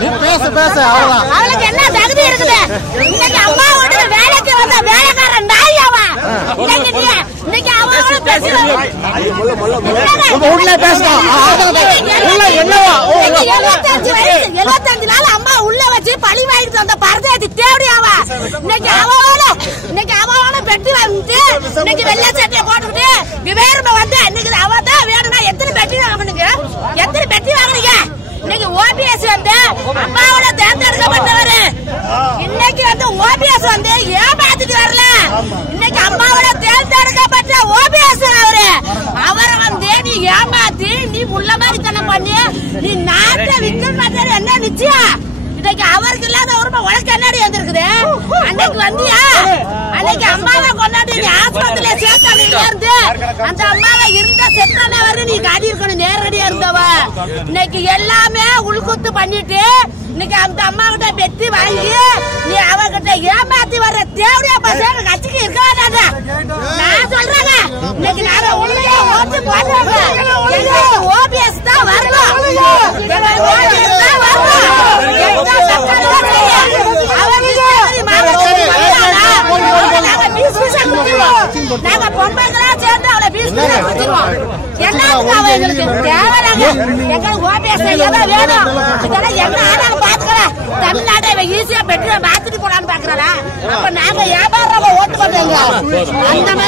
நீ பேசு பேசு அவ்வளவுதான். அவளுக்கு என்ன தகுதி இருக்குது? இன்னைக்கு அம்மா வீட்டுக்கு வேலைக்கு வந்த வேலைக்காரன் நாய் அவன். இன்னைக்கு அவன் பேசலாம். உள்ள என்னவா? ஓ, உள்ள. எழுபத்தஞ்சு வயசு எழுபத்தஞ்சு நாள் அம்மா உள்ள வச்சு பழி வாங்கிட்டு வந்த ஓபிஎஸ் வந்து அம்மாவோட தேர்ந்தெடுக்கப்பட்டவரு இன்னைக்கு வந்து ஓபிஎஸ் வந்து ஏமாத்திட்டு வரல. இன்னைக்கு அம்மாவோட தேர்ந்தெடுக்கப்பட்ட ஓபிஎஸ் அவரு. அவரை வந்து நீ ஏமாத்தி நீ முள்ள மாதிரி தனம் பண்ணி. நீ நாட்டை விக்கல் மாட்டாரு என்ன நிச்சயம்? இன்னைக்கு அவருக்கு இல்லாத உரிமை உனக்கு என்னடி வந்திருக்குது? அன்னைக்கு வந்தியா? அன்னைக்கு அம்மாவை கொண்டாடி நீ ஆஸ்பத்திரியில அந்த அம்மாவை இன்னைக்கு எல்லாமே உள்குத்து பண்ணிட்டு இன்னைக்கு அந்த அம்மா கிட்ட பெத்தி வாங்கி நீ அவகிட்ட ஏமாத்தி வர்ற தேவடியா பசங்க கட்சிக்கு இருக்காதாங்க நான் சொல்றேங்க இன்னைக்கு நாங்க உண்மையா ஓட்டு போடுறோங்க. ஓபிஎஸ் தான் வரணும். நாங்க பொம்பளைங்களா சேர்ந்து அவளை பீஸா குத்திடுவோம். என்னத்துக்கு அவ எங்களுக்கு தேவையில்லைங்க. எங்களுக்கு ஏதோ வேணும். இதெல்லாம் என்ன ஆனாலும். தமிழ்நாட்டை இவன் ஈஸியா பெட்ரோல் மாத்திட்டு போலான்னு பாக்குறாளா அப்ப நாங்க வியாபாரம் ஓட்டு பண்றோங்க அந்த மாதிரி